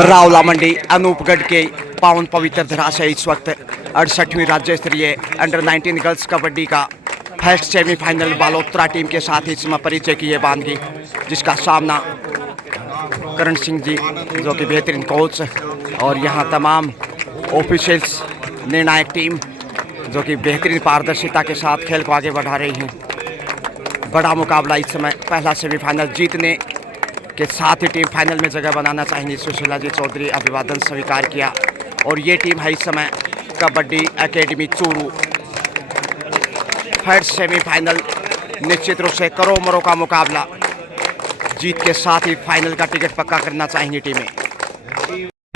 रावला मंडी अनूपगढ़ के पावन पवित्र धरा से इस वक्त 68वीं राज्य स्तरीय अंडर 19 गर्ल्स कबड्डी का फर्स्ट सेमीफाइनल बालोतरा टीम के साथ इसमें परिचय की है बांधगी, जिसका सामना करण सिंह जी जो कि बेहतरीन कोच और यहाँ तमाम ऑफिशियल्स निर्णायक टीम जो कि बेहतरीन पारदर्शिता के साथ खेल को आगे बढ़ा रही हैं। बड़ा मुकाबला इस समय, पहला सेमीफाइनल जीतने के साथ ही टीम फाइनल में जगह बनाना चाहेंगी। सुशीला जी चौधरी अभिवादन स्वीकार किया और ये टीम है इस समय kabaddi academy Churu. First semifinal निश्चित रूप से करोमरों का मुकाबला, जीत के साथ ही फाइनल का टिकट पक्का करना चाहेंगी टीमें।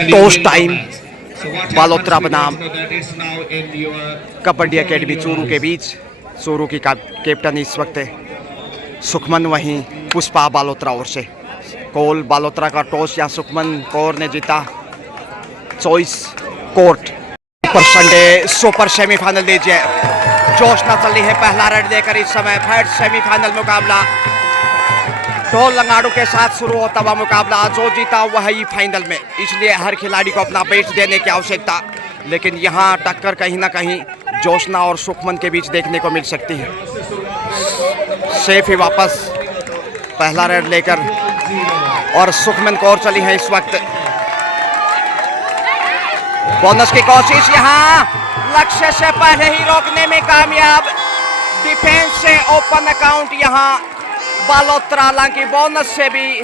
टॉस टाइम बालोतरा बनाम कबड्डी एकेडमी चूरू के बीच। चूरू की कैप्टन इस वक्त सुखमन, वहीं पुष्पा बालोतरा ओर से। कोल बालोतरा का टॉस या सुखमन कौर ने जीता। चॉइस कोर्ट पर संडे सुपर सेमीफाइनल दीजिए। जोश न चल रही है पहला रेड देकर इस समय थर्ड सेमीफाइनल मुकाबला। ढोल लंगाड़ू के साथ शुरू होता हुआ मुकाबला, जो जीता वही फाइनल में, इसलिए हर खिलाड़ी को अपना बेस्ट देने की आवश्यकता। लेकिन यहाँ टक्कर कहीं ना कहीं जोशना और सुखमन के बीच देखने को मिल सकती है। सेफ ही वापस पहला रेड लेकर और सुखमन कौर चली है इस वक्त। बोनस की कोशिश यहाँ लक्ष्य से पहले ही रोकने में कामयाब। डिफेंस से ओपन अकाउंट यहाँ बालोतरा, हालांकि बोनस से भी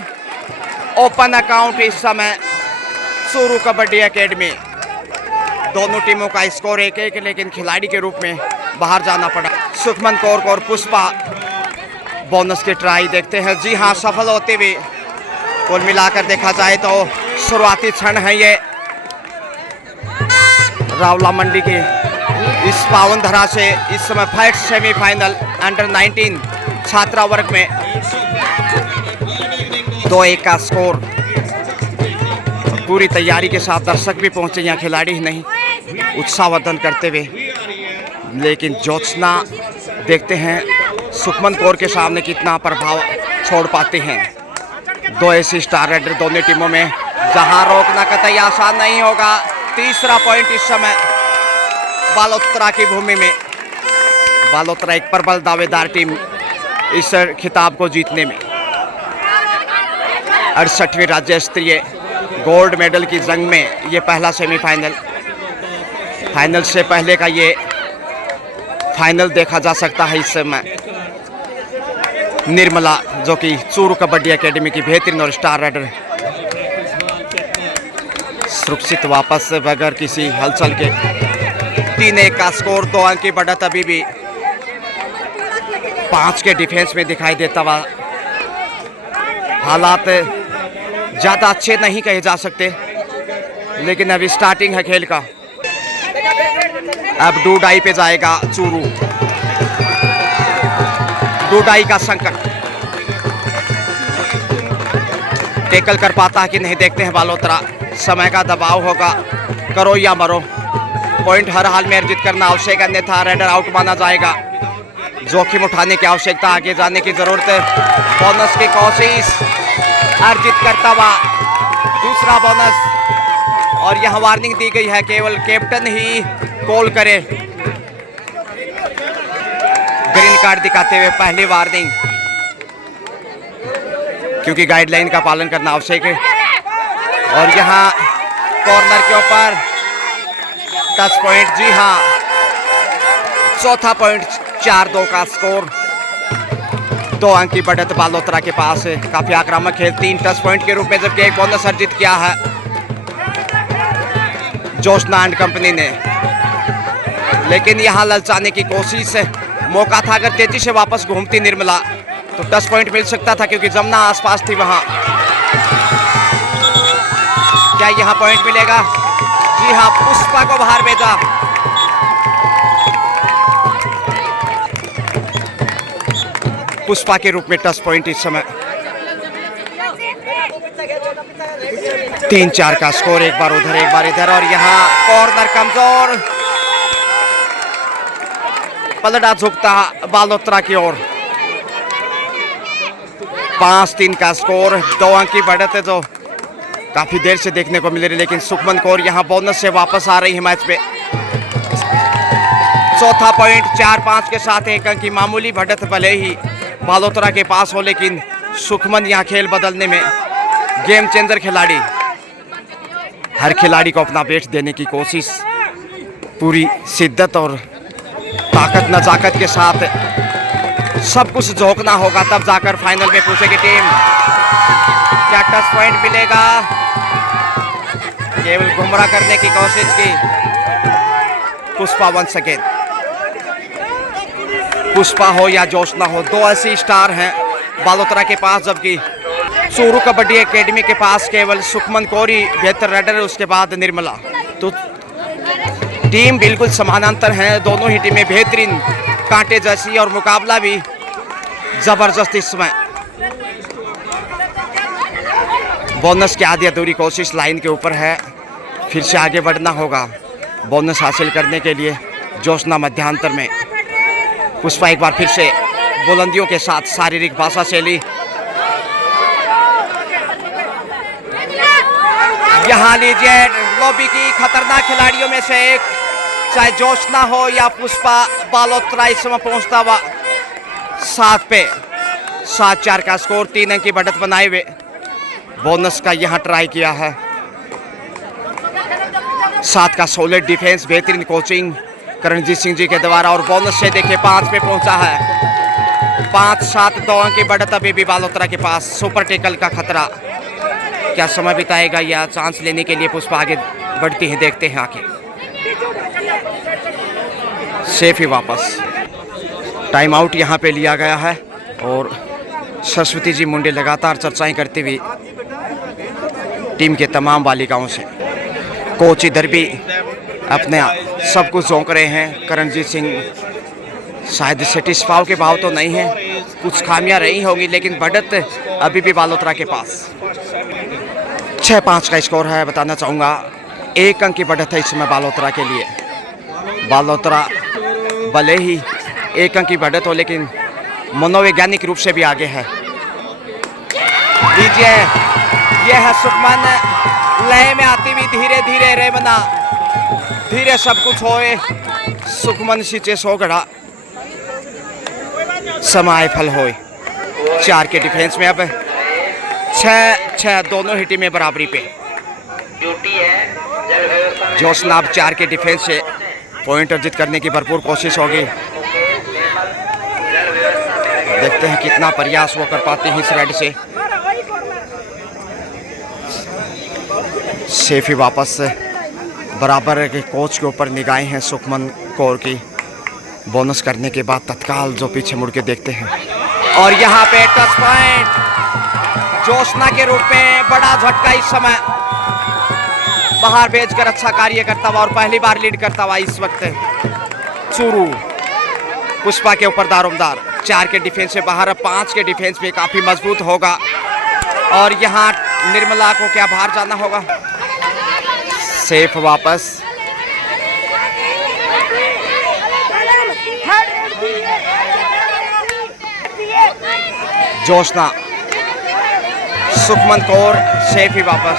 ओपन अकाउंट इस समय चूरू कबड्डी एकेडमी। दोनों टीमों का स्कोर 1-1, लेकिन खिलाड़ी के रूप में बाहर जाना पड़ा। सुखमन कौर और पुष्पा बोनस की ट्राई देखते हैं। जी हाँ, सफल होते हुए कुल मिलाकर देखा जाए तो शुरुआती क्षण है ये रावला मंडी के इस पावन धरा से। इस समय फर्स्ट सेमीफाइनल अंडर 19 छात्रा वर्ग में 2-1 का स्कोर। पूरी तैयारी के साथ दर्शक भी पहुंचे, यहाँ खिलाड़ी ही नहीं, उत्साहवर्धन करते हुए। लेकिन ज्योत्सना देखते हैं सुखमन कौर के सामने कितना प्रभाव छोड़ पाते हैं। 2 ऐसी स्टार रेडर दोनों टीमों में, जहां रोकना कतई आसान नहीं होगा। तीसरा पॉइंट इस समय बालोतरा की भूमि में। बालोतरा एक प्रबल दावेदार टीम इस खिताब को जीतने में। 68वीं राज्य स्तरीय गोल्ड मेडल की जंग में ये पहला सेमीफाइनल। फाइनल से पहले का ये फाइनल देखा जा सकता है इस समय। निर्मला जो कि चूरू कबड्डी एकेडमी की बेहतरीन और स्टार रेडर, सुरक्षित वापस से बगैर किसी हलचल के 3-1 का स्कोर। 2 अंक की बढ़त अभी भी 5 के डिफेंस में दिखाई देता हुआ। हालात ज़्यादा अच्छे नहीं कहे जा सकते, लेकिन अभी स्टार्टिंग है खेल का। अब डूडाई पे जाएगा चूरू। डूडाई का संकट, टेकल कर पाता है कि नहीं देखते हैं बालोतरा। समय का दबाव होगा, करो या मरो। पॉइंट हर हाल में अर्जित करना आवश्यक, अन्यथा रेडर आउट माना जाएगा। जोखिम उठाने की आवश्यकता, आगे जाने की जरूरत है। बोनस की कोशिश अर्जित करता हुआ दूसरा बोनस, और यह वार्निंग दी गई है केवल कैप्टन ही कॉल करे। ग्रीन कार्ड दिखाते हुए पहली वार्निंग, क्योंकि गाइडलाइन का पालन करना आवश्यक है। और यहाँ कॉर्नर के ऊपर टच पॉइंट। जी हाँ, चौथा पॉइंट, 4-2 का स्कोर। 2 अंक की बढ़त बालोतरा के पास है। काफी आक्रामक खेल, 3 टच पॉइंट के रूप में, जबकि एक बोनस अर्जित किया है जोशना एंड कंपनी ने। लेकिन यहाँ ललचाने की कोशिश है, मौका था अगर तेजी से वापस घूमती निर्मला तो टच पॉइंट मिल सकता था, क्योंकि जमुना आसपास थी वहां। क्या यहाँ पॉइंट मिलेगा? जी हाँ, पुष्पा को बाहर भेजा। पुष्पा के रूप में टच पॉइंट इस समय। 3-4 का स्कोर, एक बार उधर एक बार इधर। और यहाँ कॉर्नर कमजोर, पलड़ा झुकता बालोतरा की ओर। 5-3 का स्कोर, 2 अंक की बढ़त है जो काफ़ी देर से देखने को मिल रही, लेकिन सुखमन कौर यहाँ बोनस से वापस आ रही है मैच पे। चौथा पॉइंट 4-5 के साथ एक अंक की मामूली बढ़त भले ही बालोतरा के पास हो, लेकिन सुखमन यहाँ खेल बदलने में गेम चेंजर खिलाड़ी। हर खिलाड़ी को अपना बेस्ट देने की कोशिश, पूरी शिद्दत और ताकत नजाकत के साथ सब कुछ झोंकना होगा, तब जाकर फाइनल में पूछेगी टीम क्या टच पॉइंट मिलेगा। केवल गुमराह करने की कोशिश की पुष्पा वंस अगेन। पुष्पा हो या जोशना हो, दो ऐसी स्टार हैं बालोतरा के पास, जबकि चूरू कबड्डी एकेडमी के पास केवल सुखमन कौर ही बेहतर राइडर है, उसके बाद निर्मला। तो टीम बिल्कुल समानांतर हैं, दोनों ही टीमें बेहतरीन कांटे जैसी, और मुकाबला भी जबरदस्त इसमें। बोनस की आधी अधूरी कोशिश लाइन के ऊपर है, फिर से आगे बढ़ना होगा बोनस हासिल करने के लिए। जोशना मध्यांतर में, पुष्पा एक बार फिर से बुलंदियों के साथ शारीरिक भाषा शैली। यहाँ लीजिए लॉबी की खतरनाक खिलाड़ियों में से एक, चाहे जोशना हो या पुष्पा, बालोतरा इस समय पहुंचता हुआ 7 पे 7-4 का स्कोर, 3 अंक की बढ़त बनाए हुए। बोनस का यहाँ ट्राई किया है, 7 का सॉलिड डिफेंस, बेहतरीन कोचिंग करणजीत सिंह जी के द्वारा, और बोनस से देखिए 5 पे पहुंचा है। 5-7 2 अंक की बढ़त अभी भी बालोतरा के पास। सुपर टेकल का खतरा, क्या समय बिताएगा या चांस लेने के लिए पुष्पा आगे बढ़ती है, देखते हैं आगे। सेफ ही वापस, टाइम आउट यहाँ पे लिया गया है, और सरस्वती जी मुंडे लगातार चर्चाएं करती हुई टीम के तमाम बालिकाओं से। कोच इधर भी अपने सब कुछ झोंक रहे हैं। करणजीत सिंह शायद सेटिस्फाई के भाव तो नहीं है, कुछ खामियां रही होंगी, लेकिन बढ़त अभी भी बालोतरा के पास। 6-5 का स्कोर है। बताना चाहूँगा 1 अंक की बढ़त है इस समय बालोतरा के लिए। बालोतरा भले ही 1 अंक की बढ़त हो, लेकिन मनोवैज्ञानिक रूप से भी आगे है। लीजिए, यह है सुखमन लय में आती हुई, धीरे धीरे रेवना, धीरे सब कुछ होए। सुखमन सिंचे 100 गढ़ा समाय फल होए। 4 के डिफेंस में अब 6-6 दोनों ही टीमें बराबरी पे। जोशना अब 4 के डिफेंस से पॉइंट अर्जित करने की भरपूर कोशिश होगी। देखते हैं कितना प्रयास वो कर पाते हैं इस रेड से। सेफ ही वापस बराबर के कोच के ऊपर निगाहें हैं सुखमन कौर की। बोनस करने के बाद तत्काल जो पीछे मुड़ के देखते हैं, और यहाँ पे टच पॉइंट जोशना के रूप में बड़ा झटका इस समय बाहर भेजकर अच्छा कार्य करता हुआ, और पहली बार लीड करता हुआ इस वक्त चूरू। पुष्पा के ऊपर दारोमदार 4 के डिफेंस से बाहर, 5 के डिफेंस में काफी मजबूत होगा, और यहाँ निर्मला को क्या बाहर जाना होगा। सेफ वापस, जोशना, सुखमन कौर सेफ ही वापस।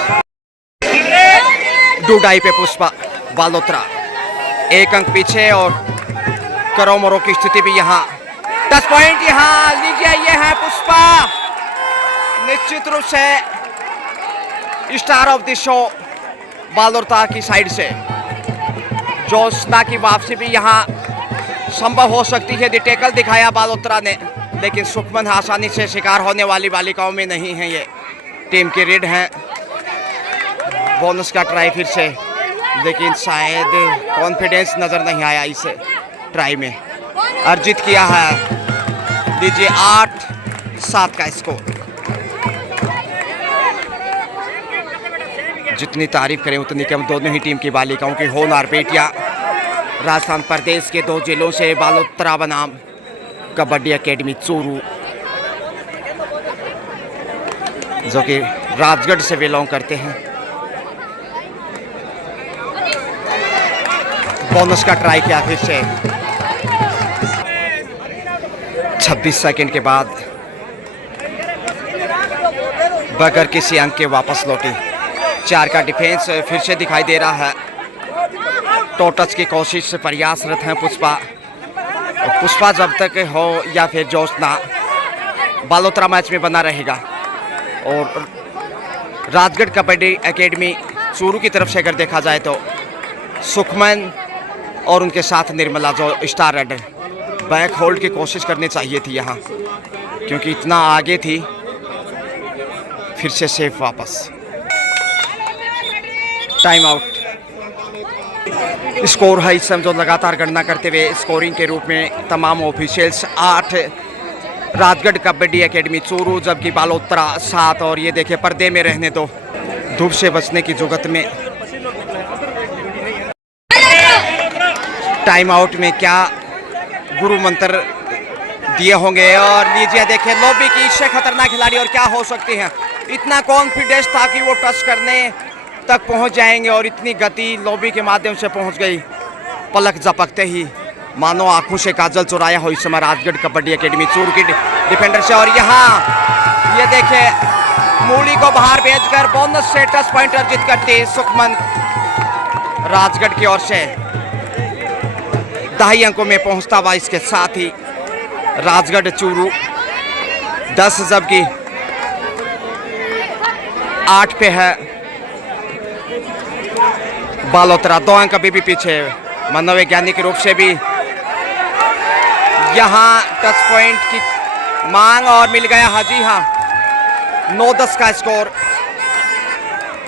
डूडाई पे पुष्पा, बालोतरा 1 अंक पीछे, और करो मरो की स्थिति भी यहाँ। टच पॉइंट यहाँ लीजिए, ये है पुष्पा, निश्चित रूप से star of the show Balotra की साइड से। जोशना की वापसी भी यहाँ संभव हो सकती है। टेकल दिखाया बालोतरा ने, लेकिन सुखमन आसानी से शिकार होने वाली बालिकाओं में नहीं है। ये टीम के रेड हैं। बोनस का ट्राई फिर से, लेकिन शायद कॉन्फिडेंस नजर नहीं आया इस ट्राई में। अर्जित किया है, लीजिए 8-7 का स्कोर। जितनी तारीफ करें उतनी कम। दोनों ही टीम की बालिकाओं की होनहार बेटियां राजस्थान प्रदेश के 2 जिलों से बालोतरा बनाम कबड्डी एकेडमी चूरू, जो कि राजगढ़ से बिलोंग करते हैं। बोनस का ट्राई किया फिर से, 26 सेकंड के बाद बगैर किसी अंक के वापस लौटी। 4 का डिफेंस फिर से दिखाई दे रहा है। टो टच की कोशिश से प्रयासरत हैं पुष्पा। और पुष्पा जब तक हो या फिर ज्योत्सना, बालोतरा मैच में बना रहेगा। और राजगढ़ कबड्डी एकेडमी चूरू की तरफ से अगर देखा जाए तो सुखमन और उनके साथ निर्मला जो स्टार रेडर, बैक होल्ड की कोशिश करनी चाहिए थी यहाँ, क्योंकि इतना आगे थी। फिर से सेफ वापस, टाइम आउट। स्कोर है इस समय जो लगातार गणना करते हुए स्कोरिंग के रूप में तमाम ऑफिशियल्स 8 राजगढ़ कबड्डी एकेडमी चूरू, जबकि बालोतरा 7। और ये देखिए पर्दे में रहने दो, धूप से बचने की जुगत में। टाइम आउट में क्या गुरु मंत्र दिए होंगे। और लीजिए देखिए लॉबी की इससे खतरनाक खिलाड़ी और क्या हो सकती हैं। इतना कॉन्फिडेंस था कि वो टच करने तक पहुंच जाएंगे और इतनी गति लॉबी के माध्यम से पहुंच गई। पलक झपकते ही मानो आंखों से काजल चुराया हो इस समय राजगढ़ कबड्डी एकेडमी चूरू की डिफेंडर से। और यहाँ ये देखिए मूली को बाहर भेजकर बोनस से टच पॉइंट अर्जित करती सुखमन राजगढ़ की ओर से 2.5 अंकों में पहुंचता हुआ। इसके साथ ही राजगढ़ चूरू 10 जबकि 8 पे है। बालोतरा 2 अंक अभी भी पीछे। मनोवैज्ञानिक रूप से भी यहाँ टच पॉइंट की मांग और मिल गया। हाँ जी हाँ, 9-10 का स्कोर।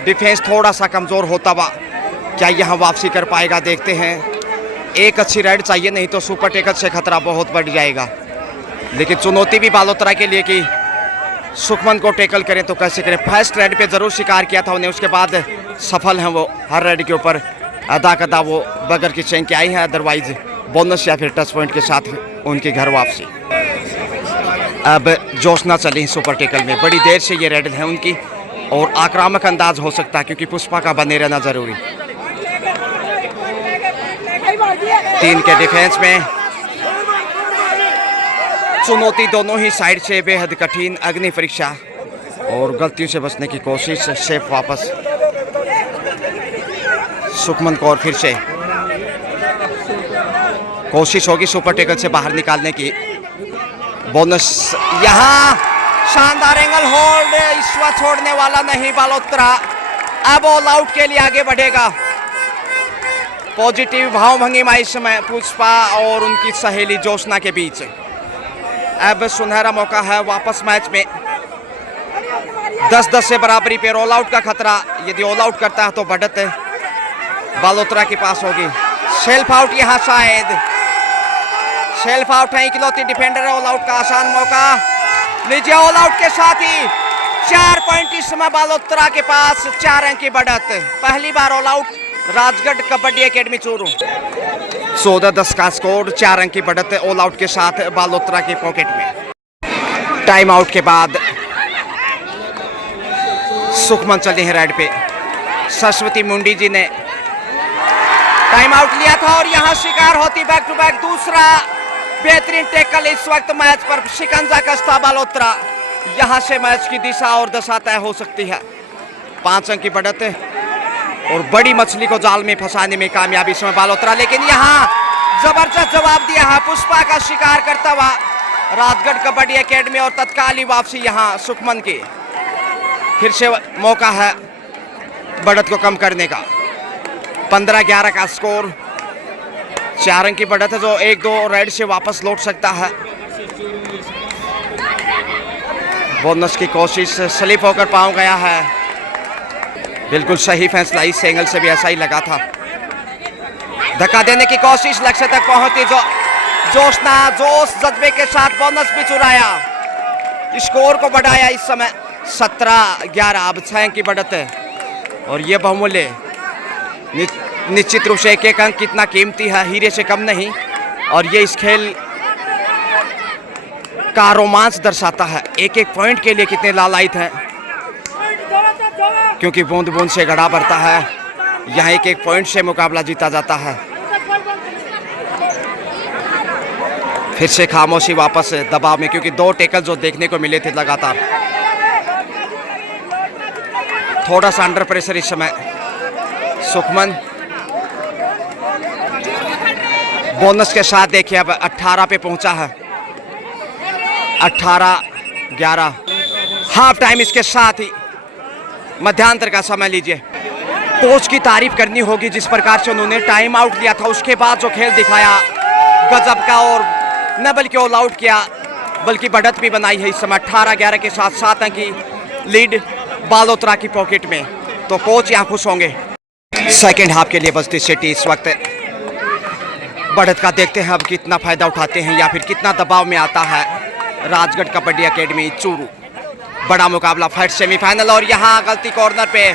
डिफेंस थोड़ा सा कमजोर होता हुआ क्या यहाँ वापसी कर पाएगा, देखते हैं। एक अच्छी राइड चाहिए, नहीं तो सुपर टेकल से खतरा बहुत बढ़ जाएगा। लेकिन चुनौती भी बालोतरा के लिए कि सुखमन को टेकल करें तो कैसे करें। फर्स्ट रेड पे जरूर शिकार किया था उन्हें, उसके बाद सफल हैं वो। हर रेड के ऊपर अदा कदा वो बगैर की चैन के आई हैं, अदरवाइज बोनस या फिर टच पॉइंट के साथ उनकी घर वापसी। अब ज्योत्सना चली सुपर टेकल में, बड़ी देर से ये रेड है उनकी और आक्रामक अंदाज हो सकता है क्योंकि पुष्पा का बने रहना जरूरी। 3 के डिफेंस में चुनौती दोनों ही साइड से बेहद कठिन अग्नि परीक्षा और गलतियों से बचने की कोशिश। सेफ वापस सुखमन को और फिर से कोशिश होगी सुपर टेकल से बाहर निकालने की। बोनस यहाँ शानदार एंगल होल्ड, इस बार छोड़ने वाला नहीं बालोतरा। अब ऑल आउट के लिए आगे बढ़ेगा। पॉजिटिव भाव भंगिमा इस समय पुष्पा और उनकी सहेली ज्योत्सना के बीच। अब सुनहरा मौका है वापस मैच में। 10-10 से बराबरी पे ऑल आउट का खतरा। यदि ऑल आउट करता है तो बढ़त बालोतरा के पास होगी। सेल्फ आउट यहाँ शायद सेल्फ आउट है, इकलौती डिफेंडर है। ऑल आउट का आसान मौका लीजिए। ऑल आउट के साथ ही 4 पॉइंट इस समय बालोतरा के पास, 4 अंक की बढ़त। पहली बार all out Rajgarh kabaddi academy Churu. 14-10 का स्कोर, 4 अंक की बढ़त ऑल आउट के साथ बालोतरा के पॉकेट में। टाइम आउट के बाद सुखमन चले हैं राइड पे। सरस्वती मुंडी जी ने टाइम आउट लिया था और यहाँ शिकार होती बैक टू बैक दूसरा बेहतरीन टैकल। इस वक्त मैच पर शिकंजा कसता बालोतरा। यहाँ से मैच की दिशा और दशा तय हो सकती है। 5 अंक की बढ़त और बड़ी मछली को जाल में फंसाने में कामयाबी इसमें बालोतरा। लेकिन यहाँ जबरदस्त जवाब दिया है पुष्पा का शिकार करता हुआ राजगढ़ कबड्डी एकेडमी और तत्कालीन वापसी यहाँ सुखमन की। फिर से मौका है बढ़त को कम करने का। 15-11 का स्कोर, 4 अंक की बढ़त है जो 1-2 राइड से वापस लौट सकता है। बोनस की कोशिश स्लिप होकर पाँव गया है। बिल्कुल सही फैसला, इस एंगल से भी ऐसा ही लगा था। धक्का देने की कोशिश, लक्ष्य तक पहुंची जो ज्योत्सना जोश जज्बे के साथ बोनस भी चुराया। स्कोर को बढ़ाया इस समय 17-11। अब 6 अंक की बढ़त है और ये बहुमूल्य निश्चित रूप से एक अंक कितना कीमती है, हीरे से कम नहीं। और ये इस खेल का रोमांच दर्शाता है। एक पॉइंट के लिए कितने लालायित हैं, क्योंकि बूंद बूंद से गड़ा बढ़ता है। यहाँ एक पॉइंट से मुकाबला जीता जाता है। फिर से खामोशी वापस दबाव में, क्योंकि 2 टैकल जो देखने को मिले थे लगातार। थोड़ा सा अंडर प्रेशर इस समय सुखमन। बोनस के साथ देखिए अब 18 पे पहुंचा है, 18-11। हाफ टाइम इसके साथ ही मध्यांतर का समय लीजिए। कोच की तारीफ करनी होगी जिस प्रकार से उन्होंने टाइम आउट लिया था, उसके बाद जो खेल दिखाया गजब का, और न बल्कि ऑल आउट किया बल्कि बढ़त भी बनाई है। इस समय 18-11 के साथ 7 अंक की लीड बालोतरा की पॉकेट में, तो कोच यहाँ खुश होंगे। सेकेंड हाफ के लिए बस्ती सिटी इस वक्त बढ़त का देखते हैं अब कितना फायदा उठाते हैं या फिर कितना दबाव में आता है राजगढ़ कबड्डी एकेडमी चूरू। बड़ा मुकाबला फर्स्ट सेमीफाइनल, और यहाँ गलती कॉर्नर पे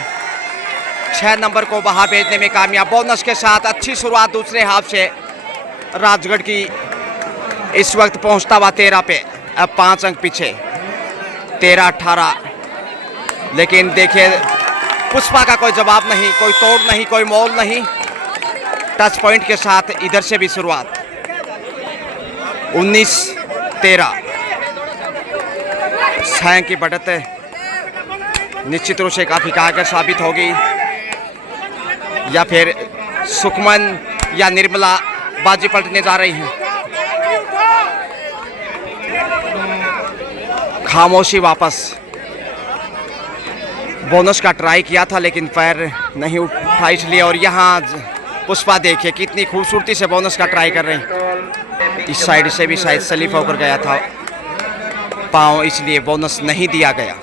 6 नंबर को बाहर भेजने में कामयाब। बोनस के साथ अच्छी शुरुआत दूसरे हाफ से राजगढ़ की। इस वक्त पहुंचता हुआ 13 पे, अब 5 अंक पीछे, 13-18। लेकिन देखिए पुष्पा का कोई जवाब नहीं, कोई तोड़ नहीं, कोई मोल नहीं। टच पॉइंट के साथ इधर से भी शुरुआत, 19-13। 6 की बढ़त निश्चित रूप से काफी कारगर साबित होगी, या फिर सुखमन या निर्मला बाजी पलटने जा रही हैं। खामोशी वापस। बोनस का ट्राई किया था लेकिन पैर नहीं उठा इसलिए, और यहाँ पुष्पा देखिए कितनी खूबसूरती से बोनस का ट्राई कर रहे हैं। इस साइड से भी शायद स्लिप होकर गया था पाँव, इसलिए बोनस नहीं दिया गया।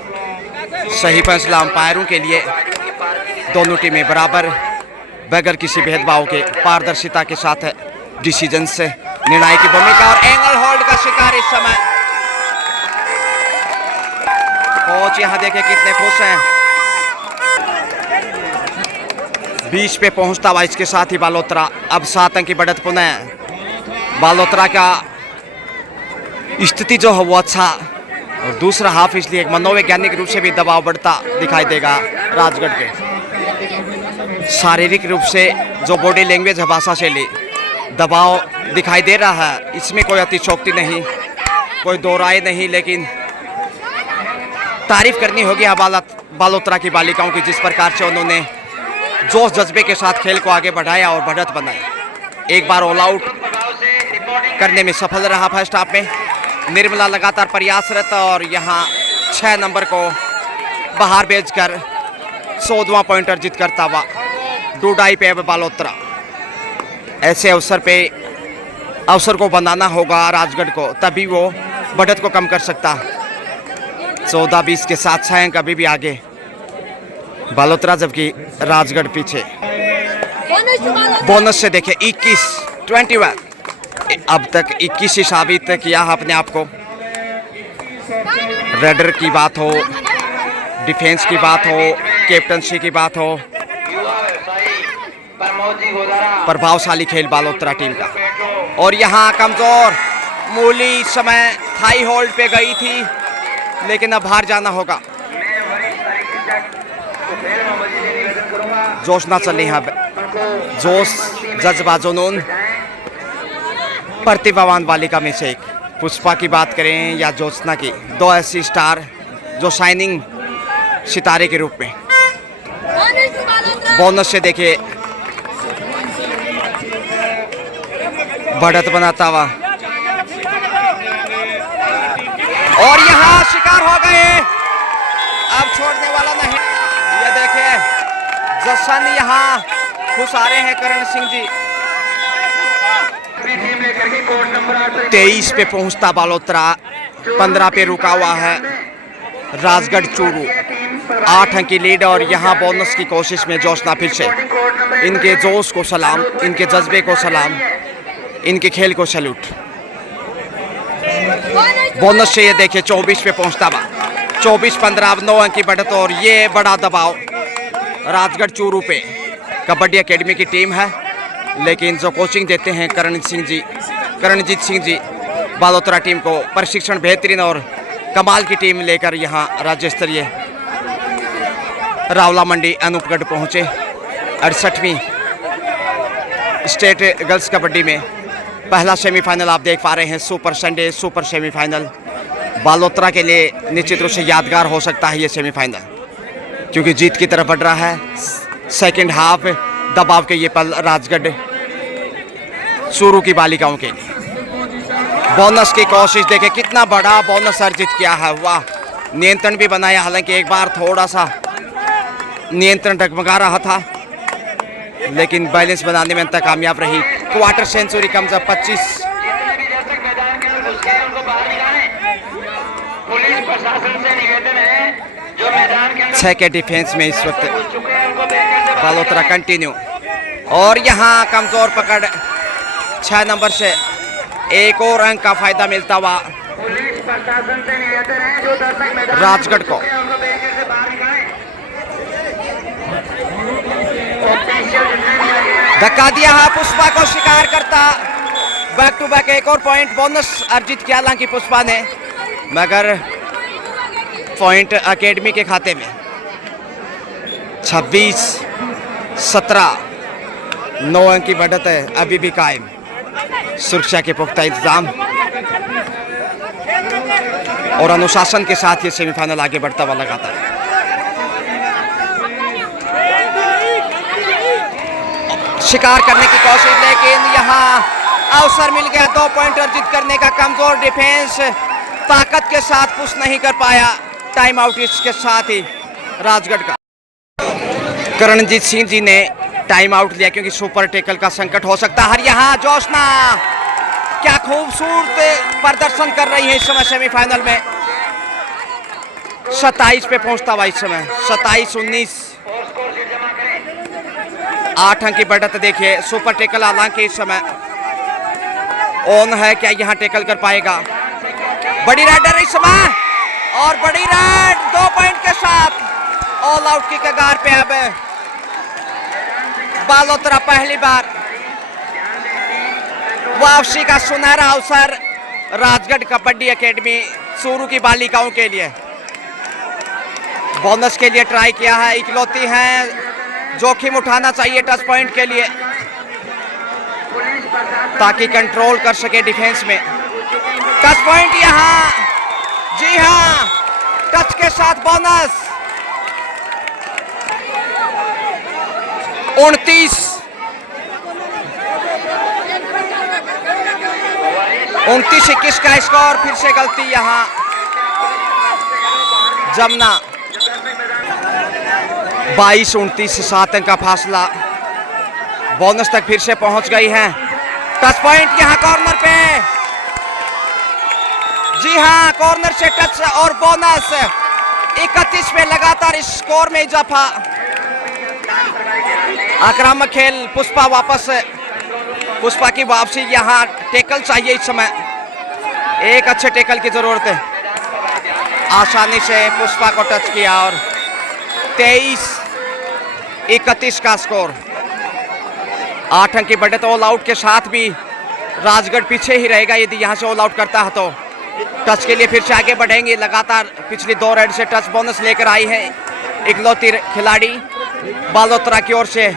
सही फैसला अंपायरों के लिए। दोनों टीमें बराबर बगैर किसी भेदभाव के पारदर्शिता के साथ डिसीजन से निर्णय की भूमिका, और एंगल होल्ड का शिकार इस समय। कोच यहाँ देखे कितने खुश हैं। 20 पे पहुंचता हुआ इसके साथ ही बालोतरा, अब 7 अंक की बढ़त पुनः। बालोतरा का स्थिति जो है वो अच्छा, और दूसरा हाफ इसलिए एक मनोवैज्ञानिक रूप से भी दबाव बढ़ता दिखाई देगा राजगढ़ के। शारीरिक रूप से जो बॉडी लैंग्वेज है, भाषा शैली, दबाव दिखाई दे रहा है। इसमें कोई अतिशोक्ति नहीं, कोई दो राय नहीं, लेकिन तारीफ करनी होगी बालोतरा की बालिकाओं की जिस प्रकार से उन्होंने जोश जज्बे के साथ खेल को आगे बढ़ाया और बढ़त बनाई। एक बार ऑल आउट करने में सफल रहा फर्स्ट हाफ में निर्मला, लगातार प्रयासरत, और यहाँ 6 नंबर को बाहर भेजकर 14वां पॉइंटर जीत करता हुआ डूडाई पे बालोतरा। ऐसे अवसर को बनाना होगा राजगढ़ को, तभी वो बढ़त को कम कर सकता। 14-20 के साथ 6 अंक अभी भी आगे बालोतरा, जबकि राजगढ़ पीछे। बोनस से देखिए 21 अब तक 21 ही साबित किया अपने आप को। रेडर की बात हो, डिफेंस की बात हो, कैप्टनसी की बात हो, प्रभावशाली खेल बालोतरा टीम का। और यहाँ कमजोर मूली समय थाई होल्ड पे गई थी, लेकिन अब बाहर जाना होगा। जोश ना चले यहाँ, जोश जज्बा जुनून प्रतिभावान बालिका में से एक। पुष्पा की बात करें या ज्योत्सना की, 2 ऐसी स्टार जो शाइनिंग सितारे के रूप में। बोनस से देखिए बढ़त बनाता हुआ, और यहाँ शिकार हो गए, अब छोड़ने वाला नहीं। ये देखिए जशन यहाँ खुश आ रहे हैं करण सिंह जी। 23 पे पहुंचता बालोतरा, 15 पे रुका हुआ है राजगढ़ चूरू। 8 अंक की लीड, और यहाँ बोनस की कोशिश में जोशना फिर से। इनके जोश को सलाम, इनके जज्बे को सलाम, इनके खेल को सैल्यूट। बोनस से ये देखिए 24 पे पहुंचता हुआ, 24-15, अब 9 अंक की बढ़त, और ये बड़ा दबाव राजगढ़ चूरू पे। कबड्डी एकेडमी की टीम है, लेकिन जो कोचिंग देते हैं करणजीत सिंह जी बालोतरा टीम को प्रशिक्षण बेहतरीन और कमाल की टीम लेकर यहाँ राज्य स्तरीय रावला मंडी अनूपगढ़ पहुँचे। 68वीं स्टेट गर्ल्स कबड्डी में पहला सेमीफाइनल आप देख पा रहे हैं। Super Sunday super semifinal Balotra के लिए निश्चित रूप से यादगार हो सकता है ये सेमीफाइनल, क्योंकि जीत की तरफ बढ़ रहा है। सेकंड हाफ दबाव के ये पल राजगढ़ चूरू की बालिकाओं के लिए। बोनस की कोशिश देखे, कितना बड़ा बोनस अर्जित किया है। वाह, नियंत्रण भी बनाया, हालांकि एक बार थोड़ा सा नियंत्रण डगमगा रहा था, लेकिन बैलेंस बनाने में अंत कामयाब रही। क्वार्टर सेंचुरी कम से 25। छह के डिफेंस में इस वक्त बालोतरा कंटिन्यू, और यहाँ कमजोर पकड़ 6 नंबर से एक और अंक का फायदा मिलता हुआ राजगढ़ को। धक्का दिया है, पुष्पा को शिकार करता। बैक टू बैक एक और पॉइंट बोनस अर्जित किया हालांकि पुष्पा ने, मगर पॉइंट एकेडमी के खाते में। 26-17 9 अंक की बढ़त है अभी भी कायम। सुरक्षा के पुख्ता इंतजाम और अनुशासन के साथ ये सेमीफाइनल आगे बढ़ता हुआ लगातार। शिकार करने की कोशिश, लेकिन यहाँ अवसर मिल गया 2 पॉइंट अर्जित करने का। कमजोर डिफेंस ताकत के साथ पुश नहीं कर पाया। टाइम आउट इसके साथ ही राजगढ़ का। करणजीत सिंह जी ने टाइम आउट लिया क्योंकि सुपर टेकल का संकट हो सकता है। यहाँ जोशना क्या खूबसूरत प्रदर्शन कर रही है इस समय सेमीफाइनल में। 27 पे पहुंचता हुआ इस समय 27-19 8 अंक की बढ़त। देखिए सुपर टेकल हालांकि इस समय ऑन है, क्या यहाँ टेकल कर पाएगा? बड़ी राइडर इस समय, और बड़ी राइड 2 पॉइंट के साथ ऑल आउट की कगार पे। अब बालोतरा पहली बार वापसी का सुनहरा अवसर राजगढ़ कबड्डी एकेडमी चूरू की बालिकाओं के लिए। बोनस के लिए ट्राई किया है, इकलौती है, जोखिम उठाना चाहिए टच पॉइंट के लिए ताकि कंट्रोल कर सके डिफेंस में। टच पॉइंट यहाँ, जी हाँ, टच के साथ बोनस। 29-21 का स्कोर। फिर से गलती यहाँ जमुना। 22-29 7 अंक का फासला। बोनस तक फिर से पहुंच गई है। टच पॉइंट यहाँ कॉर्नर पे, जी हाँ, कॉर्नर से टच और बोनस। 31 पे लगातार इस स्कोर में इजाफा। आक्रामक खेल, पुष्पा वापस, पुष्पा की वापसी। यहाँ टेकल चाहिए इस समय, एक अच्छे टेकल की जरूरत है। आसानी से पुष्पा को टच किया और 23-31 का स्कोर। 8 अंक की बढ़त। ऑल आउट के साथ भी राजगढ़ पीछे ही रहेगा यदि यहाँ से ऑल आउट करता है तो। टच के लिए फिर से आगे बढ़ेंगे। लगातार पिछली 2 राइड से टच बोनस लेकर आई है इकलौती खिलाड़ी बालोतरा की ओर से,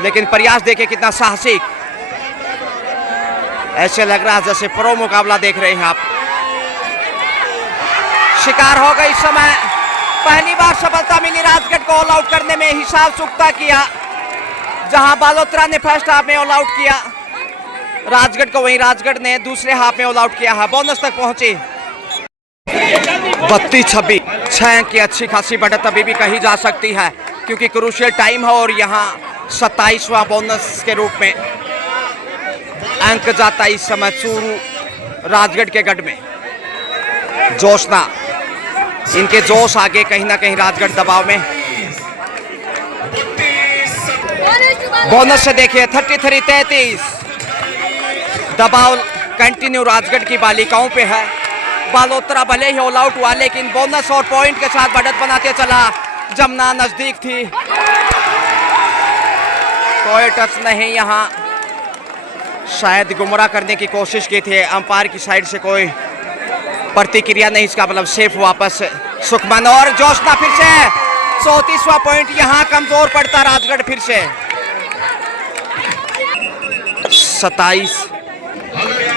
लेकिन प्रयास देखे कितना साहसिक। ऐसे लग रहा है जैसे प्रो मुकाबला देख रहे हैं आप। शिकार हो गई इस समय। पहली बार सफलता मिली राजगढ़ को ऑल आउट करने में। हिसाब चुकता किया, जहां बालोतरा ने फर्स्ट हाफ में ऑल आउट किया राजगढ़ को, वहीं राजगढ़ ने दूसरे हाफ में ऑल आउट किया है। बोनस तक पहुंची 32-26। 6 अंक की अच्छी खासी बढ़त अभी भी कही जा सकती है क्योंकि क्रूशियल टाइम है, और यहाँ 27वां बोनस के रूप में अंक जाता इस समय चूरू राजगढ़ के गढ़ में। जोशना, इनके जोश आगे कहीं ना कहीं राजगढ़ दबाव में। बोनस से देखिए 33-33 दबाव कंटिन्यू राजगढ़ की बालिकाओं पे है। बालोतरा भले ही ऑल आउट हुआ, लेकिन बोनस और पॉइंट के साथ बढ़त बनाते चला। जमुना नजदीक थी, कोई टच नहीं। यहाँ शायद गुमराह करने की कोशिश की थी अंपायर की साइड से, कोई प्रतिक्रिया नहीं, इसका मतलब सेफ वापस सुखमन। और जोशना फिर से 34वां पॉइंट। यहाँ कमजोर पड़ता राजगढ़ फिर से। 27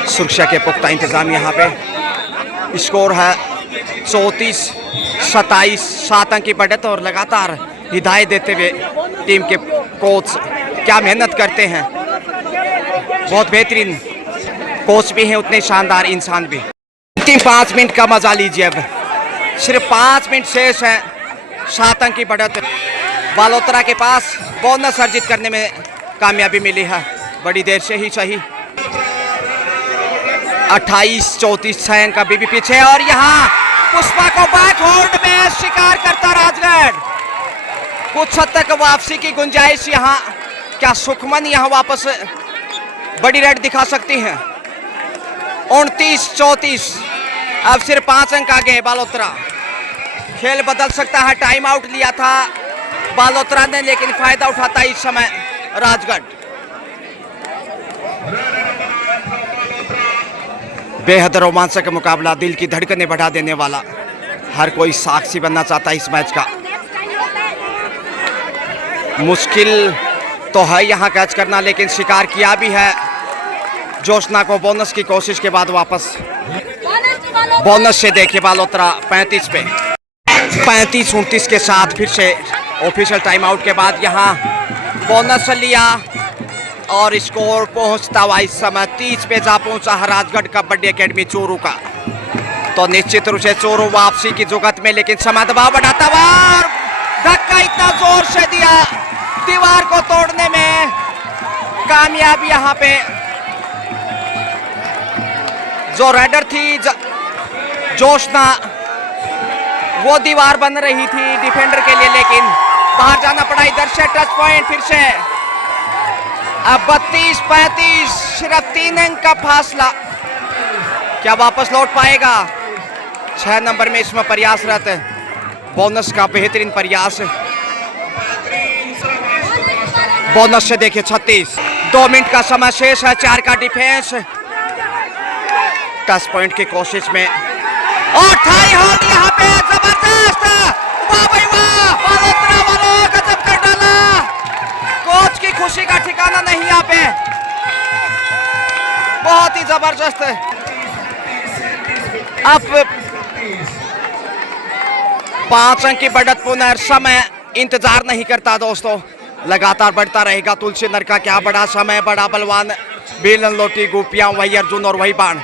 सुरक्षा के पुख्ता इंतजाम यहाँ पे। स्कोर है 34-27। 7 अंक की बढ़त और लगातार हिदायत देते हुए टीम के कोच क्या मेहनत करते हैं। बहुत बेहतरीन कोच भी हैं, उतने शानदार इंसान भी। अंतिम 5 मिनट का मजा लीजिए। अब सिर्फ 5 मिनट शेष है। 7 अंक की बढ़त बालोतरा के पास। बोनस अर्जित करने में कामयाबी मिली है, बड़ी देर से ही सही। 28-34 6 अंक अभी भी पीछे। और यहाँ पुष्पा को बैक होल्ड में शिकार करता राजगढ़। कुछ हद तक वापसी की गुंजाइश यहाँ। क्या सुखमन यहाँ वापस बड़ी रेड दिखा सकती हैं? 29-34 अब सिर्फ 5 अंक आगे बालोतरा। खेल बदल सकता है। टाइम आउट लिया था बालोतरा ने, लेकिन फायदा उठाता इस समय राजगढ़। बेहद रोमांचक मुकाबला, दिल की धड़कनें बढ़ा देने वाला। हर कोई साक्षी बनना चाहता है इस मैच का। मुश्किल तो है यहाँ कैच करना, लेकिन शिकार किया भी है। जोशना को बोनस की कोशिश के बाद वापस बोनस से देखिए बालोतरा 35 पे 35-29 के साथ फिर से ऑफिशियल टाइम आउट के बाद यहाँ बोनस लिया और स्कोर पहुंचता हुआ इस समय 30 पे जा पहुंचा है राजगढ़ कबड्डी एकेडमी चोरू का। तो निश्चित रूप से चोरू वापसी की जुगत में, लेकिन समय दबाव बढ़ाता हुआ धक्का इतना जोर से दिया, दीवार को तोड़ने में कामयाब। यहाँ पे जो रेडर थी जोशना, वो दीवार बन रही थी डिफेंडर के लिए, लेकिन बाहर जाना पड़ा। इधर से टच पॉइंट फिर से। अब 32-35 सिर्फ 3 अंक का फासला। क्या वापस लौट पाएगा? 6 नंबर में इसमें प्रयासरत है। बोनस का बेहतरीन प्रयास है। बोनस से देखिए 36। 2 मिनट का समय शेष है। 4 का डिफेंस। टच पॉइंट की कोशिश में और थाई होल्ड यहाँ पे जबरदस्त। वाह भाई वाह, बालोतरा वालों गजब कर डाला। कोच की खुशी का ठिकाना नहीं यहाँ पे, बहुत ही जबरदस्त। अब 5 अंक की बढ़त पुनः। समय इंतजार नहीं करता दोस्तों, लगातार बढ़ता रहेगा। तुलसी नर का क्या बड़ा समय, बड़ा बलवान, बेलन लोटी गोपियां, वही अर्जुन और वही बाण।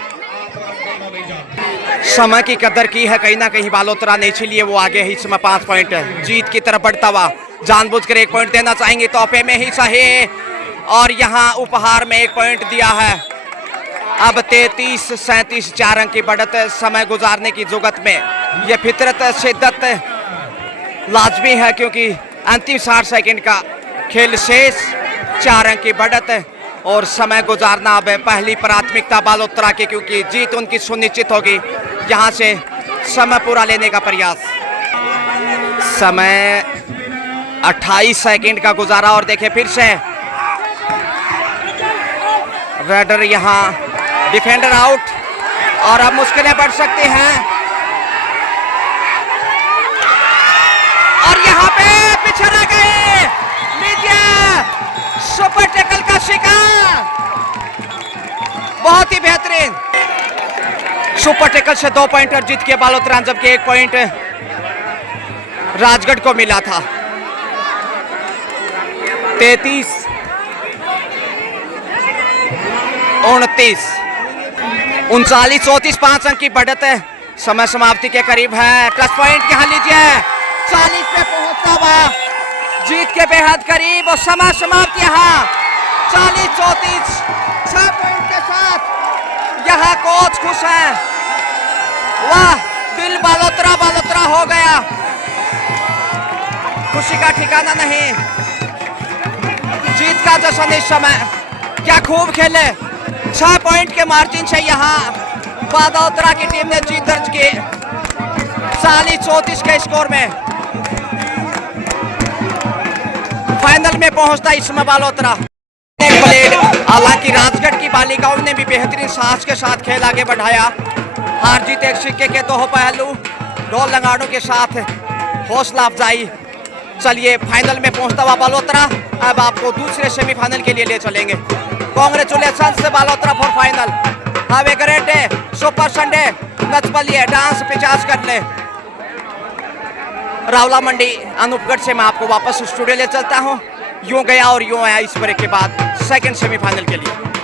समय की कदर की है कहीं ना कहीं बालोतरा ने, इसीलिए वो आगे है। इस समय 5 पॉइंट है। जीत की तरफ बढ़ता हुआ जानबूझकर 1 पॉइंट देना चाहेंगे तोहफे में ही सही, और यहाँ उपहार में 1 पॉइंट दिया है। अब 33-37 4 अंक की बढ़त। समय गुजारने की जुगत में यह फितरत शिद्दत लाजमी है, क्योंकि अंतिम 60 सेकंड का खेल शेष। 4 अंक की बढ़त और समय गुजारना अब पहली प्राथमिकता बालोतरा की, क्योंकि जीत उनकी सुनिश्चित होगी। यहाँ से समय पूरा लेने का प्रयास। समय 28 सेकंड का गुजारा और देखें फिर से रेडर यहाँ, डिफेंडर आउट और अब मुश्किलें बढ़ सकती हैं। और यहाँ पे पीछे रह गए मीडिया, सुपर टैकल का शिकार। बहुत ही बेहतरीन सुपर टैकल से 2 पॉइंट अर्जित किए बालोतरा, जबकि 1 पॉइंट राजगढ़ को मिला था। 33-29 39-34 5 अंक की बढ़त है। समय समाप्ति के करीब है। प्लस पॉइंट यहाँ लीजिए। 40 पे पहुंचता हुआ जीत के बेहद करीब और समय समाप्त यहाँ 40-34 6 पॉइंट के साथ। यहाँ कोच खुश है। वाह, दिल बालोतरा बालोतरा हो गया। खुशी का ठिकाना नहीं। जीत का जश्न इस समय। क्या खूब खेले। 6 पॉइंट के मार्जिन से यहाँ बालोतरा की टीम ने जीत दर्ज की 40-34 के स्कोर में। फाइनल में पहुंचता इस समय बालोतरा। हालांकि राजगढ़ की बालिकाओं ने भी बेहतरीन साहस के साथ खेल आगे बढ़ाया। हार जीत एक सिक्के के 2 पहलू। ढोल नगाड़ों के साथ हौसला अफजाई। चलिए फाइनल में पहुंचता हुआ बालोतरा अब आपको दूसरे सेमीफाइनल के लिए ले चलेंगे। Congratulation Balotra for final. Have a great day, super Sunday. नच पलिए, डांस पिचास कर ले। रावला मंडी अनूपगढ़ से मैं आपको वापस स्टूडियो ले चलता हूँ। यूं गया और यूं आया इस ब्रेक के बाद सेकंड सेमीफाइनल के लिए।